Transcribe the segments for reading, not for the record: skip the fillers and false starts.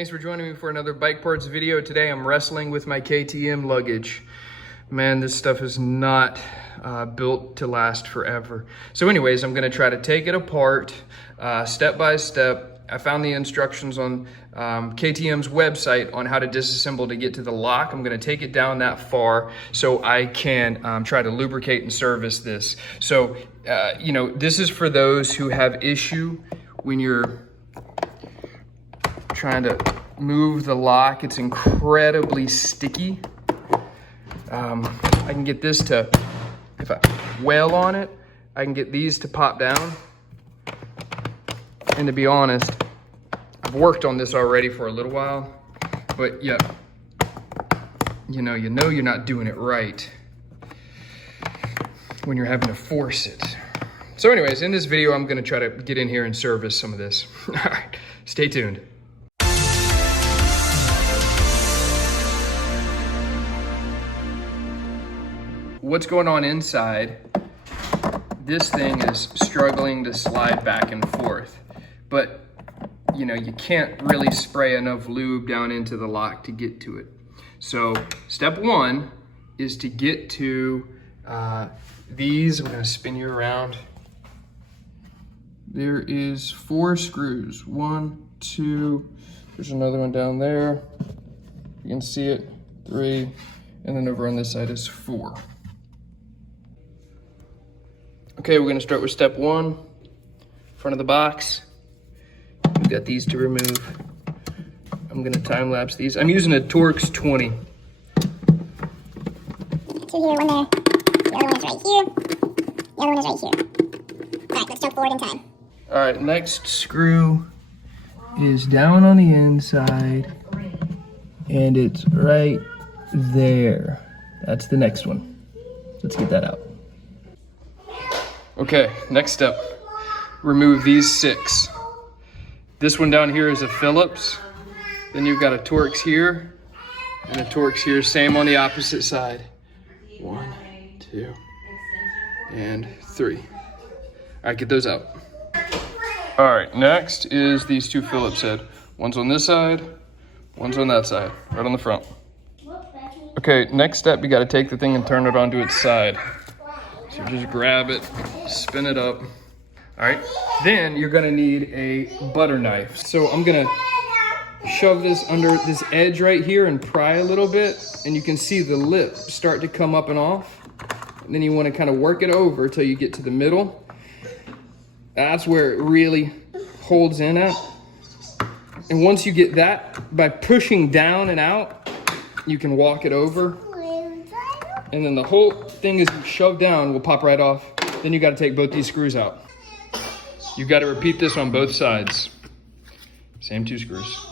Thanks for joining me for another bike parts video. Today I'm wrestling with my KTM luggage. Man, this stuff is not built to last forever. So anyways, I'm gonna try to take it apart step by step. I found the instructions on KTM's website on how to disassemble to get to the lock. I'm gonna take it down that far so I can try to lubricate and service this. So, you know, this is for those who have issue when you're trying to move the lock. It's incredibly sticky. I can get this to, if I wail on it, I can get these to pop down. And to be honest, I've worked on this already for a little while, but yeah, you know you're not doing it right when you're having to force it. So anyways, in this video, I'm gonna try to get in here and service some of this. All right, stay tuned. What's going on inside, this thing is struggling to slide back and forth, but you know, you can't really spray enough lube down into the lock to get to it. So step one is to get to these. I'm gonna spin you around. There is 4 screws. 1, 2, there's another one down there. You can see it, 3, and then over on this side is 4. Okay, we're gonna start with step 1, front of the box. We've got these to remove. I'm gonna time lapse these. I'm using a Torx 20. 2 here, 1 there. The other one is right here. The other one is right here. All right, let's jump forward in time. All right, next screw is down on the inside, and it's right there. That's the next one. Let's get that out. Okay, next step, remove these 6. This one down here is a Phillips. Then you've got a Torx here and a Torx here, same on the opposite side. 1, 2, and 3. All right, get those out. All right, next is these 2 Phillips head. One's on this side, one's on that side, right on the front. Okay, next step, you gotta take the thing and turn it onto its side. So just grab it, spin it up. All right, then you're gonna need a butter knife. So I'm gonna shove this under this edge right here and pry a little bit, and you can see the lip start to come up and off. And then you wanna kind of work it over till you get to the middle. That's where it really holds in at. And once you get that, by pushing down and out, you can walk it over. And then the whole thing is shoved down, will pop right off. Then you gotta take both these screws out. You've gotta repeat this on both sides. Same 2 screws.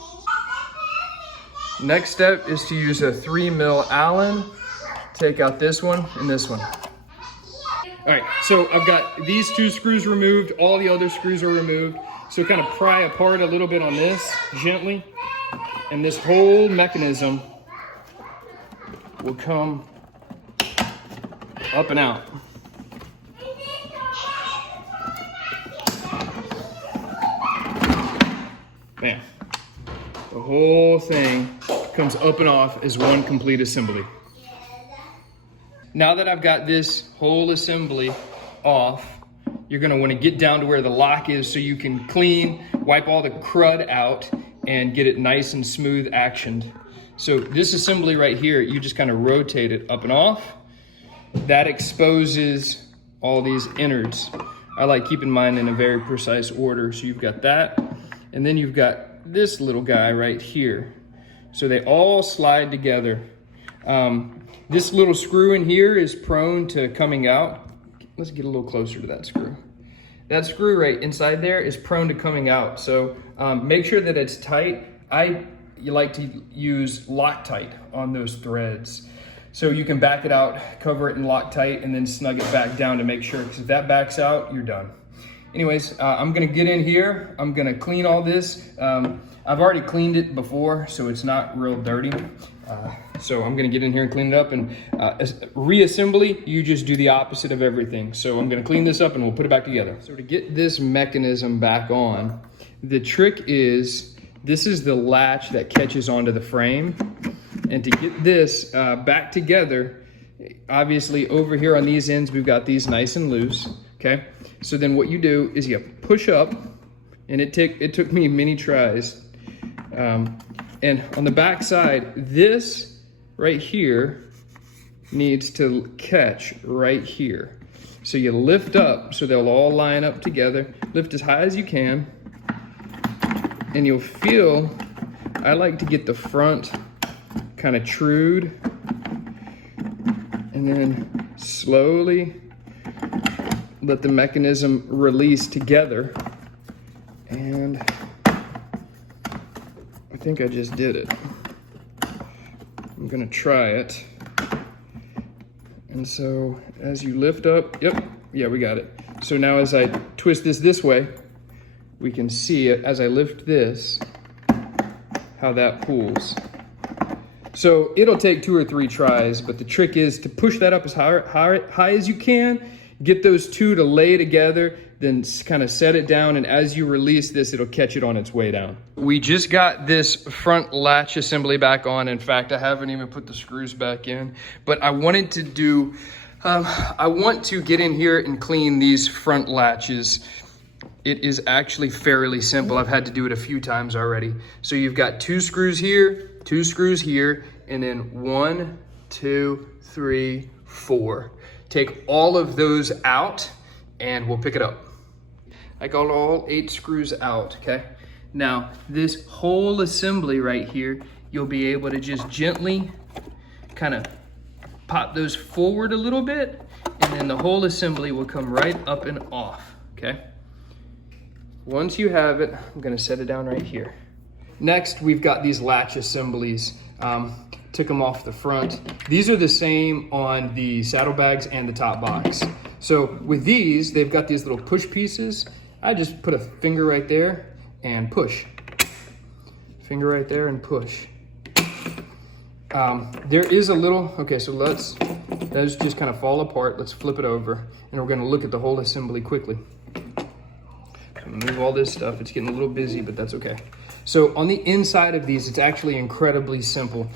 Next step is to use a 3mm Allen. Take out this one and this one. All right, so I've got these 2 screws removed, all the other screws are removed. So kind of pry apart a little bit on this, gently. And this whole mechanism will come up and out. Bam. The whole thing comes up and off as one complete assembly. Now that I've got this whole assembly off, you're gonna wanna get down to where the lock is so you can clean, wipe all the crud out, and get it nice and smooth actioned. So this assembly right here, you just kind of rotate it up and off. That exposes all these innards. I like keeping mine in a very precise order. So you've got that, and then you've got this little guy right here. So they all slide together. This little screw in here is prone to coming out. Let's get a little closer to that screw. That screw right inside there is prone to coming out. So make sure that it's tight. You like to use Loctite on those threads. So you can back it out, cover it in Loctite, and then snug it back down to make sure, because if that backs out, you're done. Anyways, I'm gonna get in here. I'm gonna clean all this. I've already cleaned it before, so it's not real dirty. So I'm gonna get in here and clean it up. And reassembly, you just do the opposite of everything. So I'm gonna clean this up and we'll put it back together. So to get this mechanism back on, the trick is this is the latch that catches onto the frame. And to get this back together, obviously over here on these ends, we've got these nice and loose, okay? So then what you do is you push up, and it took me many tries. And on the back side, this right here needs to catch right here. So you lift up so they'll all line up together. Lift as high as you can. And you'll feel, I like to get the front kind of trued. And then slowly let the mechanism release together. And I think I just did it. I'm gonna try it. And so as you lift up, yep, yeah, we got it. So now as I twist this way, we can see it as I lift this, how that pulls. So it'll take 2 or 3 tries, but the trick is to push that up as high as you can, get those two to lay together, then kind of set it down, and as you release this, it'll catch it on its way down. We just got this front latch assembly back on. In fact, I haven't even put the screws back in, but I wanted to do, I want to get in here and clean these front latches. It is actually fairly simple. I've had to do it a few times already. So you've got 2 screws here, 2 screws here, and then 1, 2, 3, 4. Take all of those out and we'll pick it up. I got all 8 screws out, okay? Now, this whole assembly right here, you'll be able to just gently kind of pop those forward a little bit, and then the whole assembly will come right up and off, okay? Once you have it, I'm gonna set it down right here. Next, we've got these latch assemblies. Took them off the front. These are the same on the saddlebags and the top box. So with these, they've got these little push pieces. I just put a finger right there and push. Finger right there and push. There is a little, okay, so those just kind of fall apart. Let's flip it over, and we're gonna look at the whole assembly quickly. So I'm gonna move all this stuff. It's getting a little busy, but that's okay. So on the inside of these, it's actually incredibly simple.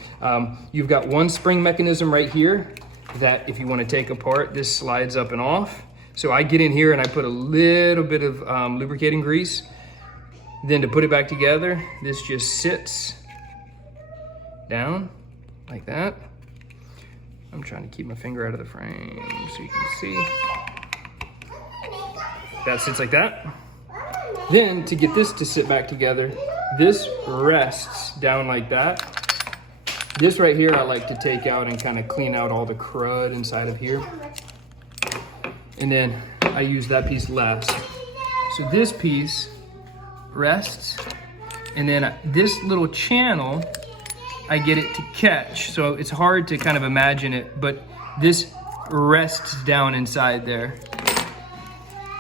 You've got one spring mechanism right here that if you want to take apart, this slides up and off. So I get in here and I put a little bit of lubricating grease. Then to put it back together, this just sits down like that. I'm trying to keep my finger out of the frame so you can see. That sits like that. Then to get this to sit back together, this rests down like that. This right here, I like to take out and kind of clean out all the crud inside of here. And then I use that piece last. So this piece rests, and then this little channel, I get it to catch. So it's hard to kind of imagine it, but this rests down inside there.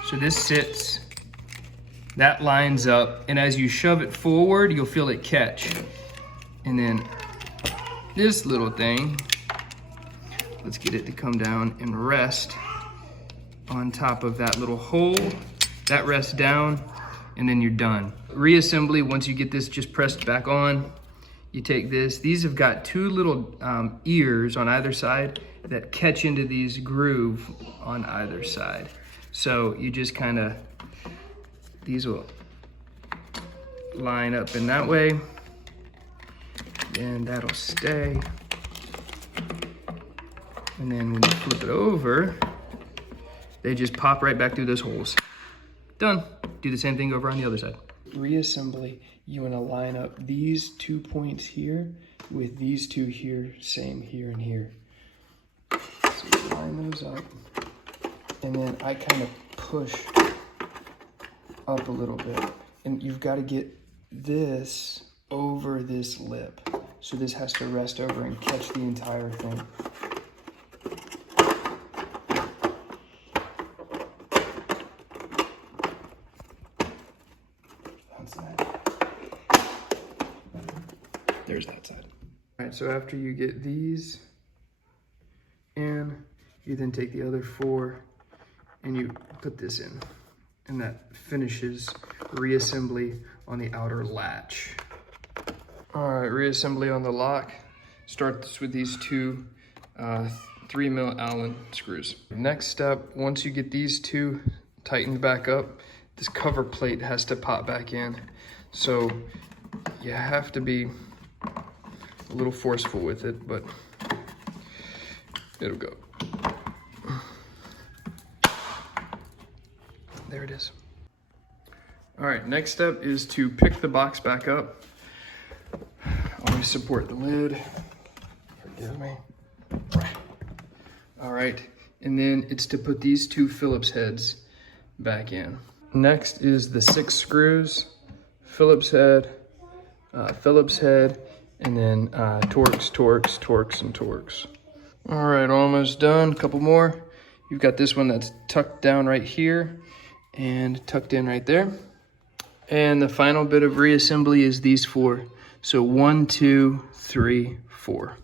So this sits, that lines up, and as you shove it forward, you'll feel it catch. And then this little thing, let's get it to come down and rest on top of that little hole. That rests down, and then you're done. Reassembly, once you get this just pressed back on, you take this. These have got 2 little ears on either side that catch into these groove on either side. So you just kind of, these will line up in that way, and that'll stay. And then when you flip it over, they just pop right back through those holes. Done. Do the same thing over on the other side. Reassembly, you want to line up these 2 points here with these 2 here, same here and here. So you line those up, and then I kind of push up a little bit, and you've got to get this over this lip. So this has to rest over and catch the entire thing. That's that. There's that side. All right, so after you get these in, you then take the other 4 and you put this in. And that finishes reassembly on the outer latch. All right, reassembly on the lock. Start this with these two 3mm Allen screws. Next step, once you get these two tightened back up, this cover plate has to pop back in. So you have to be a little forceful with it, but it'll go. There it is. All right, next step is to pick the box back up. Always support the lid. Forgive me. All right, and then it's to put these two Phillips heads back in. Next is the 6 screws, Phillips head, and then Torx, Torx, Torx, and Torx. All right, almost done. Couple more. You've got this one that's tucked down right here and tucked in right there. And the final bit of reassembly is these 4. So 1, 2, 3, 4.